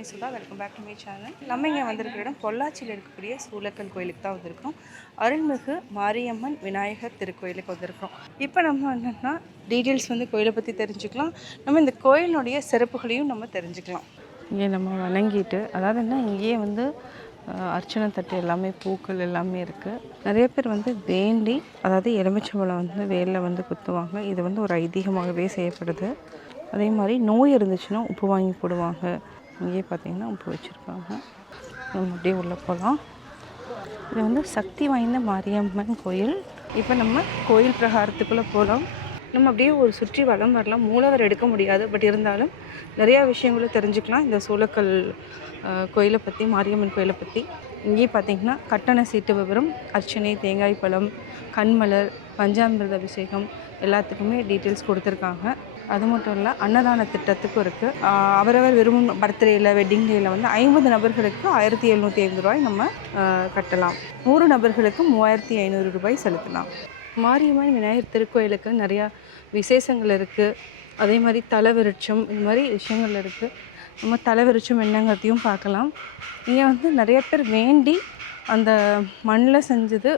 Vani Sudha. Welcome back to my channel. நம்ம இங்கே வந்திருக்கிற இடம் பொள்ளாச்சியில் இருக்கக்கூடிய சூலக்கல் கோயிலுக்கு தான் வந்திருக்கோம். அருள்மிகு மாரியம்மன் விநாயகர் திருக்கோயிலுக்கு வந்திருக்கோம். இப்போ நம்ம என்னென்னா டீட்டெயில்ஸ் கோயிலை பற்றி தெரிஞ்சுக்கலாம். நம்ம இந்த கோயிலுடைய சிறப்புகளையும் நம்ம தெரிஞ்சுக்கலாம். இங்கே நம்ம வணங்கிட்டு, அதாவது என்ன, இங்கேயே அர்ச்சனை தட்டு எல்லாமே, பூக்கள் எல்லாமே இருக்குது. நிறைய பேர் வேண்டி, அதாவது எலுமிச்சம்பழம் வேலில் குத்துவாங்க. இது ஒரு ஐதீகமாகவே செய்யப்படுது. அதே மாதிரி நோய் இருந்துச்சுன்னா உப்பு வாங்கி போடுவாங்க. இங்கேயே பார்த்திங்கன்னா உப்பு வச்சுருக்காங்க. நம்ம அப்படியே உள்ளே போகலாம். இது சக்தி வாய்ந்த மாரியம்மன் கோயில். இப்போ நம்ம கோயில் பிரகாரத்துக்குள்ளே போகலாம். நம்ம அப்படியே ஒரு சுற்றி வலம் வரலாம். மூலவர் எடுக்க முடியாது, பட் இருந்தாலும் நிறையா விஷயங்களை தெரிஞ்சுக்கலாம் இந்த சூலக்கல் கோயிலை பற்றி, மாரியம்மன் கோயிலை பற்றி. இங்கேயே பார்த்திங்கன்னா கட்டண சீட்டு விவரம், அர்ச்சனை, தேங்காய் பழம், கண்மலர், பஞ்சாமிர்த அபிஷேகம் எல்லாத்துக்குமே டீட்டெயில்ஸ் கொடுத்துருக்காங்க. அது மட்டும் இல்லை, அன்னதான திட்டத்துக்கும் இருக்குது. அவரவர் விரும்பும் பர்த்டேயில், வெட்டிங் டேயில் 50 நபர்களுக்கு 1750 ரூபாய் நம்ம கட்டலாம். 100 நபர்களுக்கு 3500 ரூபாய் செலுத்தலாம். மாரியம்மன் விநாயகர் திருக்கோயிலுக்கு நிறையா விசேஷங்கள் இருக்குது. அதே மாதிரி தலவிருட்சம், இந்த மாதிரி விஷயங்கள் இருக்குது. நம்ம தலவிருட்சம் என்னங்கிறதையும் பார்க்கலாம். இங்கே நிறைய பேர் வேண்டி அந்த மண்ணில் செஞ்சது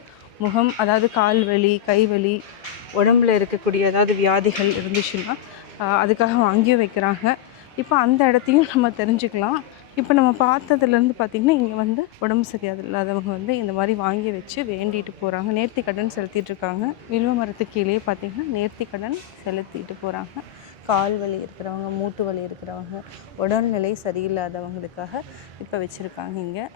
முகம், அதாவது கால் வலி, கை வலி, உடம்பில் இருக்கக்கூடிய ஏதாவது வியாதிகள் இருந்துச்சுன்னா அதுக்காக வாங்கியும் வைக்கிறாங்க. இப்போ அந்த இடத்தையும் நம்ம தெரிஞ்சுக்கலாம். இப்போ நம்ம பார்த்ததுலேருந்து பார்த்திங்கன்னா இங்கே உடம்பு சரியாது இல்லாதவங்க இந்த மாதிரி வாங்கி வச்சு வேண்டிட்டு போகிறாங்க. நேர்த்தி கடன் செலுத்திட்டுருக்காங்க. வில்வ மரத்துக்கு கீழே பார்த்திங்கன்னா நேர்த்தி கடன் செலுத்திட்டு போகிறாங்க. கால் வலி இருக்கிறவங்க, மூட்டு வலி இருக்கிறவங்க, உடல்நிலை சரியில்லாதவங்களுக்காக இப்போ வச்சுருக்காங்க. இங்கே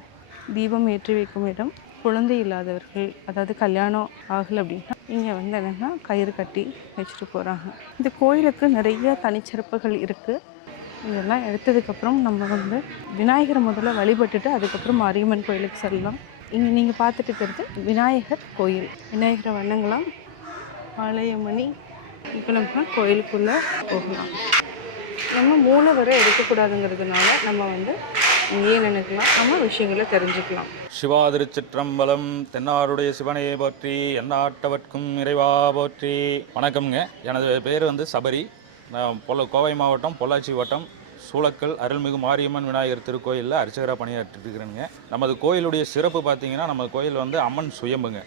தீபம் ஏற்றி வைக்கும் இடம். குழந்தை இல்லாதவர்கள், அதாவது கல்யாணம் ஆகலை அப்படின்னா இங்கே என்னென்னா கயிறு கட்டி வச்சுட்டு போகிறாங்க. இந்த கோயிலுக்கு நிறைய தனிச்சிறப்புகள் இருக்குது. இதெல்லாம் எடுத்ததுக்கப்புறம் நம்ம விநாயகரை முதல்ல வழிபட்டுட்டு அதுக்கப்புறம் மாரியம்மன் கோயிலுக்கு செல்லலாம். இங்கே நீங்கள் பார்த்துட்டு இருக்கிறது விநாயகர் கோயில். விநாயகரை வணங்கலாம். ஆலயமணி. இப்போ நம்ம கோயிலுக்குள்ளே போகலாம். நம்ம மூலவரை எடுக்கக்கூடாதுங்கிறதுனால நம்ம இங்கேயே நினைக்கலாம், நம்ம விஷயங்களை தெரிஞ்சுக்கலாம். சிவா திருச்சிற்றம்பலம். தென்னாருடைய சிவனையை போற்றி, எந்நாட்டவர்க்கும் இறைவா போற்றி. வணக்கம்ங்க. எனது பேர் சபரி. நான் கோவை மாவட்டம் பொள்ளாச்சி வட்டம் சூலக்கல் அருள்மிகு மாரியம்மன் விநாயகர் திருக்கோயிலில் அர்ச்சகராக பணியாற்றிட்டு இருக்கிறேங்க. நமது கோயிலுடைய சிறப்பு பார்த்திங்கன்னா, நம்ம கோயில் அம்மன் சுயம்புங்க,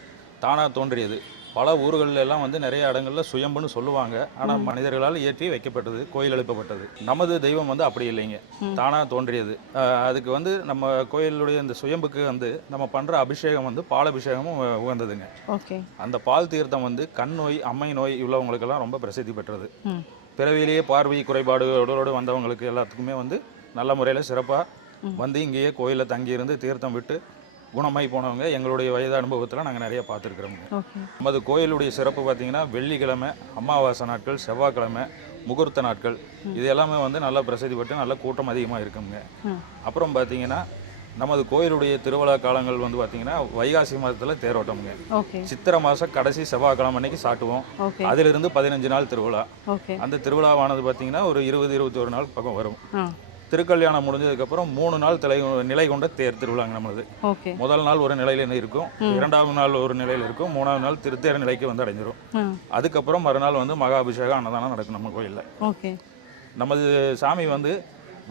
தானாக தோன்றியது. பல ஊர்களில் எல்லாம் நிறைய இடங்களில் சுயம்புன்னு சொல்லுவாங்க. ஆனால் மனிதர்களால் இயற்றி வைக்கப்பட்டது, கோயில் எழுப்பப்பட்டது. நமது தெய்வம் அப்படி இல்லைங்க, தானாக தோன்றியது. அதுக்கு நம்ம கோயிலுடைய இந்த சுயம்புக்கு நம்ம பண்ணுற அபிஷேகம் பாலபிஷேகமும் உகந்ததுங்க. அந்த பால் தீர்த்தம் கண் நோய், அம்மை நோய் உள்ளவங்களுக்கெல்லாம் ரொம்ப பிரசித்தி பெற்றது. பிறவிலேயே பார்வை குறைபாடுகளோடு வந்தவங்களுக்கு எல்லாத்துக்குமே நல்ல முறையில் சிறப்பாக இங்கேயே கோயிலில் தங்கியிருந்து தீர்த்தம் விட்டு குணமாய் போனவங்க எங்களுடைய வயது அனுபவத்தில் நாங்கள் நிறைய பார்த்துருக்குறோங்க. நமது கோயிலுடைய சிறப்பு பார்த்திங்கன்னா, வெள்ளிக்கிழமை, அமாவாசை நாட்கள், செவ்வாய்க்கிழமை, முகூர்த்த நாட்கள், இது எல்லாமே நல்லா பிரசித்தி பெற்று நல்ல கூட்டம் அதிகமாக இருக்குங்க. அப்புறம் பார்த்திங்கன்னா, நமது கோயிலுடைய திருவிழா காலங்கள் பார்த்திங்கன்னா வைகாசி மாதத்தில் தேரோட்டமுங்க. சித்திரை மாதம் கடைசி செவ்வாய்க்கிழமை அன்னைக்கு சாட்டுவோம். அதிலிருந்து 15 நாள் திருவிழா. அந்த திருவிழாவானது பார்த்திங்கன்னா ஒரு 20-21 நாள் பக்கம் வரும். திருக்கல்யாணம் முடிஞ்சதுக்கப்புறம் 3 நாள் நிலை கொண்ட தேர் திருவிழாங்க நம்மளது. முதல் நாள் ஒரு நிலையில இருக்கும், 2ஆவது நாள் ஒரு நிலையில் இருக்கும், 3ஆவது நாள் திருத்தேர் நிலைக்கு அடைஞ்சிரும். அதுக்கப்புறம் மறுநாள் மகாபிஷேகம், அன்னதானம் நடக்கும் நம்ம கோயிலில். நமது சாமி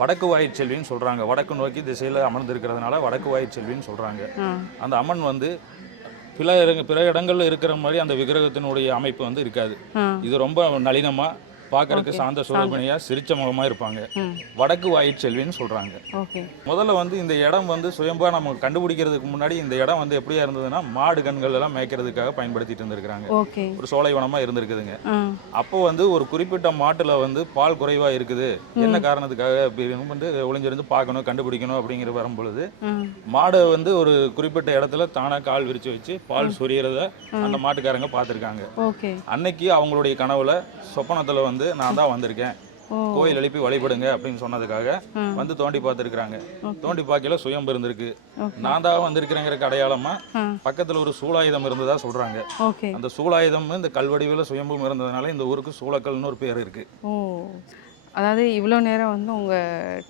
வடக்கு வாயிற்செல்வின்னு சொல்கிறாங்க. வடக்கு நோக்கி திசையில் அமர்ந்திருக்கிறதுனால வடக்கு வாயிற்செல்வின்னு சொல்கிறாங்க. அந்த அம்மன் பிற இடங்கள்ல இருக்கிற மாதிரி அந்த விக்கிரகத்தினுடைய அமைப்பு இருக்காது. இது ரொம்ப நளினமாக பார்க்கறதுக்கு சாந்த சுரூபிணியா சிரிச்ச முகமா இருப்பாங்க. வடக்கு வாயிற்செல்வின்னு சொல்றாங்க. முதல்ல இந்த இடம் சுயம்பா நம்ம கண்டுபிடிக்கிறதுக்கு முன்னாடி இந்த இடம் எப்படியா இருந்ததுன்னா, மாடு கண்கள் எல்லாம் மேய்க்கிறதுக்காக பயன்படுத்திட்டு இருந்திருக்காங்க. ஒரு சோலைவனமா இருந்திருக்குதுங்க. அப்போ ஒரு குறிப்பிட்ட மாட்டுல பால் குறைவா இருக்குது, என்ன காரணத்துக்காக ஒளிஞ்சிருந்து பார்க்கணும், கண்டுபிடிக்கணும் அப்படிங்கிற வரும்பொழுது மாடை ஒரு குறிப்பிட்ட இடத்துல தானா கால் விரிச்சு வச்சு பால் சொரியறத அந்த மாட்டுக்காரங்க பார்த்திருக்காங்க. அன்னைக்கு அவங்களுடைய கனவுல சொப்பனத்துல நான் தான் வந்திருக்கேன், கோயில் எழுப்பி வழிபடுங்க அப்படின்னு சொன்னதுக்காக தோண்டி பார்த்துருக்காங்க. தோண்டி பார்க்கல சுயம்பு இருந்திருக்கு. நான் தான் வந்திருக்கிறேங்கிற அடையாளமா பக்கத்துல ஒரு சூலாயுதம் இருந்ததா சொல்றாங்க. அந்த சூலாயுதம் இந்த கல்வடிவில் சுயம்பும் இருந்ததுனால இந்த ஊருக்கு சூளக்கல்னு ஒரு பேர் இருக்கு. அதாவது இவ்வளோ நேரம் உங்க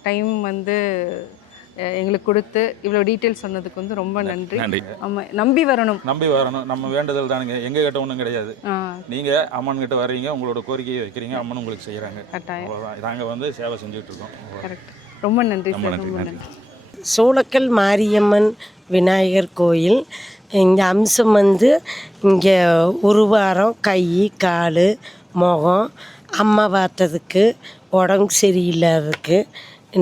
டைம் எங்களுக்கு கொடுத்து இவ்வளோ டீட்டெயில்ஸ் சொன்னதுக்கு ரொம்ப நன்றி. ஆமாம், நம்பி வரணும். நம்ம வேண்டுதல் தானுங்க, எங்க கிட்ட ஒன்றும் கிடையாது. நீங்க அம்மன் கிட்ட வர்றீங்க, உங்களோட கோரிக்கையை வைக்கிறீங்க, அம்மன் உங்களுக்கு செய்யறாங்க. அவ்வளோதான். நாங்கள் சேவை செஞ்சுட்டு இருக்கோம். கரெக்ட். ரொம்ப நன்றி ரொம்ப சார், நன்றி ரொம்ப நன்றி நன்றி. சூளக்கல் மாரியம்மன் விநாயகர் கோயில். இங்கே அம்சம் வந்து இங்கே உருவாரம், கை, கால், முகம், அம்மா பார்த்ததுக்கு, உடம்பு சரியில்லாததுக்கு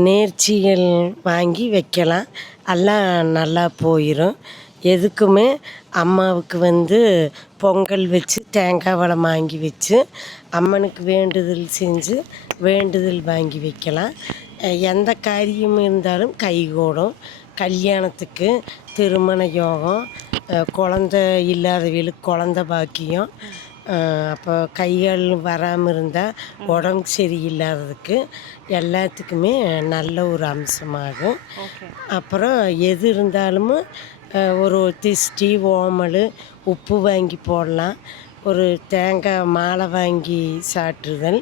நேர்ச்சிகள் வாங்கி வைக்கலாம். எல்லாம் நல்லா போயிடும். எதுக்குமே அம்மாவுக்கு வந்து பொங்கல் வச்சு தேங்காய் வளம் வாங்கி வச்சு அம்மனுக்கு வேண்டுதல் செஞ்சு வேண்டுதல் வாங்கி வைக்கலாம். எந்த காரியம் இருந்தாலும் கைகூடும். கல்யாணத்துக்கு, திருமண யோகம், குழந்த இல்லாதவங்களுக்கு குழந்த பாக்கியம், அப்போ கைகள் வராமல் இருந்தால் உடம்பு சரியில்லாததுக்கு எல்லாத்துக்குமே நல்ல ஒரு அம்சமாகும். அப்புறம் எது இருந்தாலும் ஒரு திஷ்டி, ஓமல், உப்பு வாங்கி போடலாம். ஒரு தேங்காய் மாலை வாங்கி சாற்றுதல்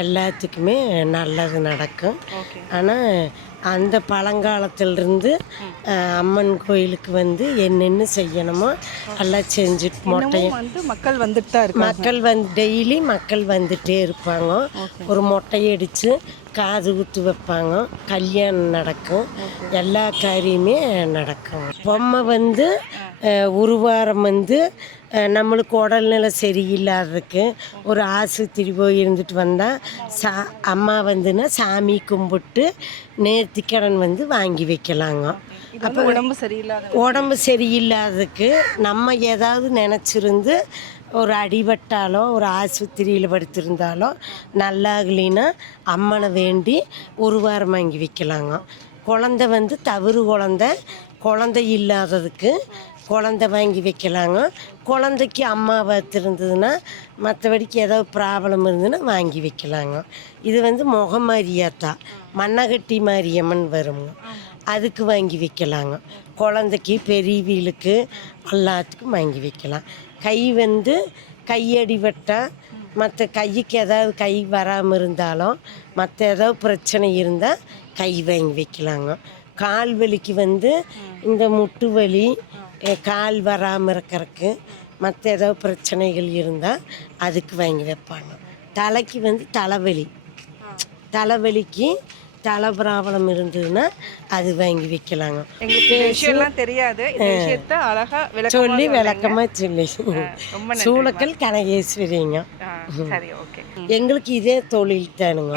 எல்லாத்துக்குமே நல்லது நடக்கும். ஆனால் அந்த பழங்காலத்திலிருந்து அம்மன் கோயிலுக்கு வந்து என்னென்ன செய்யணுமோ எல்லாம் செஞ்சுட்டு மொட்டையை வந்து மக்கள் வந்துட்டு தான் இருக்காங்க. மக்கள் வந்து டெய்லி மக்கள் வந்துகிட்டே இருப்பாங்க. ஒரு மொட்டையை அடித்து காது குத்து வைப்பாங்க. கல்யாணம் நடக்கும். எல்லா காரியமே நடக்கும். பொம்மை வந்து உருவாரம் வந்து நம்மளுக்கு உடல்நிலை சரியில்லாததுக்கு ஒரு ஆஸ்பத்திரி போய் இருந்துட்டு வந்தால் அம்மா வந்துன்னா சாமி கும்பிட்டு நேர்த்திக்கடன் வந்து வாங்கி வைக்கலாங்க. அப்போ உடம்பு சரியில்லாததுக்கு நம்ம ஏதாவது நினச்சிருந்து ஒரு அடிபட்டாலோ ஒரு ஆஸ்பத்திரியில் படுத்திருந்தாலோ நல்லாகலின்னா அம்மனை வேண்டி ஒரு வாரம் வாங்கி வைக்கலாங்க. குழந்த வந்து தவறு குழந்தை இல்லாததுக்கு குழந்த வாங்கி வைக்கலாங்க. குழந்தைக்கு அம்மா பார்த்துருந்ததுன்னா மற்றபடிக்கு ஏதாவது ப்ராப்ளம் இருந்ததுன்னா வாங்கி வைக்கலாங்க. இது வந்து முகமாரியாத்தா மண்ணகட்டி மாரியம்மன் வருங்க, அதுக்கு வாங்கி வைக்கலாங்க. குழந்தைக்கு பெரியவீலுக்கு எல்லாத்துக்கும் வாங்கி வைக்கலாம். கை வந்து கையடிபட்டால் மற்ற கைக்கு ஏதாவது கை வராமல் இருந்தாலும் மற்ற ஏதாவது பிரச்சனை இருந்தால் கை வாங்கி வைக்கலாங்க. கால் வலிக்கு வந்து இந்த முட்டு வலி, கால் வராமல் இருக்கிறதுக்கு மற்ற ஏதாவது பிரச்சனைகள் இருந்தால் அதுக்கு வாங்கி வைப்பாங்க. தலைக்கு வந்து தலைவலிக்கு தலை ப்ராப்ளம் இருந்ததுன்னா அது வாங்கி வைக்கலாங்க. விஷயம்லாம் தெரியாது, இந்த விஷயத்தை அழகா சொல்லி விளக்கமாக சொல்லி. சூளக்கல் கனகேஸ்வரிங்க. சரி, ஓகே. எங்களுக்கு இதே தொழில் தானுங்க.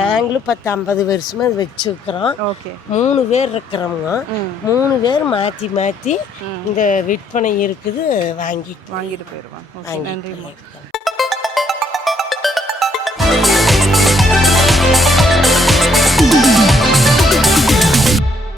நாங்களும் 10-50 வருஷமா இது வச்சுருக்கிறோம். 3 பேர் இருக்கிறோங்க. 3 பேர் மாற்றி மாற்றி இந்த விற்பனை இருக்குது வாங்கிட்டு போயிடுவாங்க. நன்றி.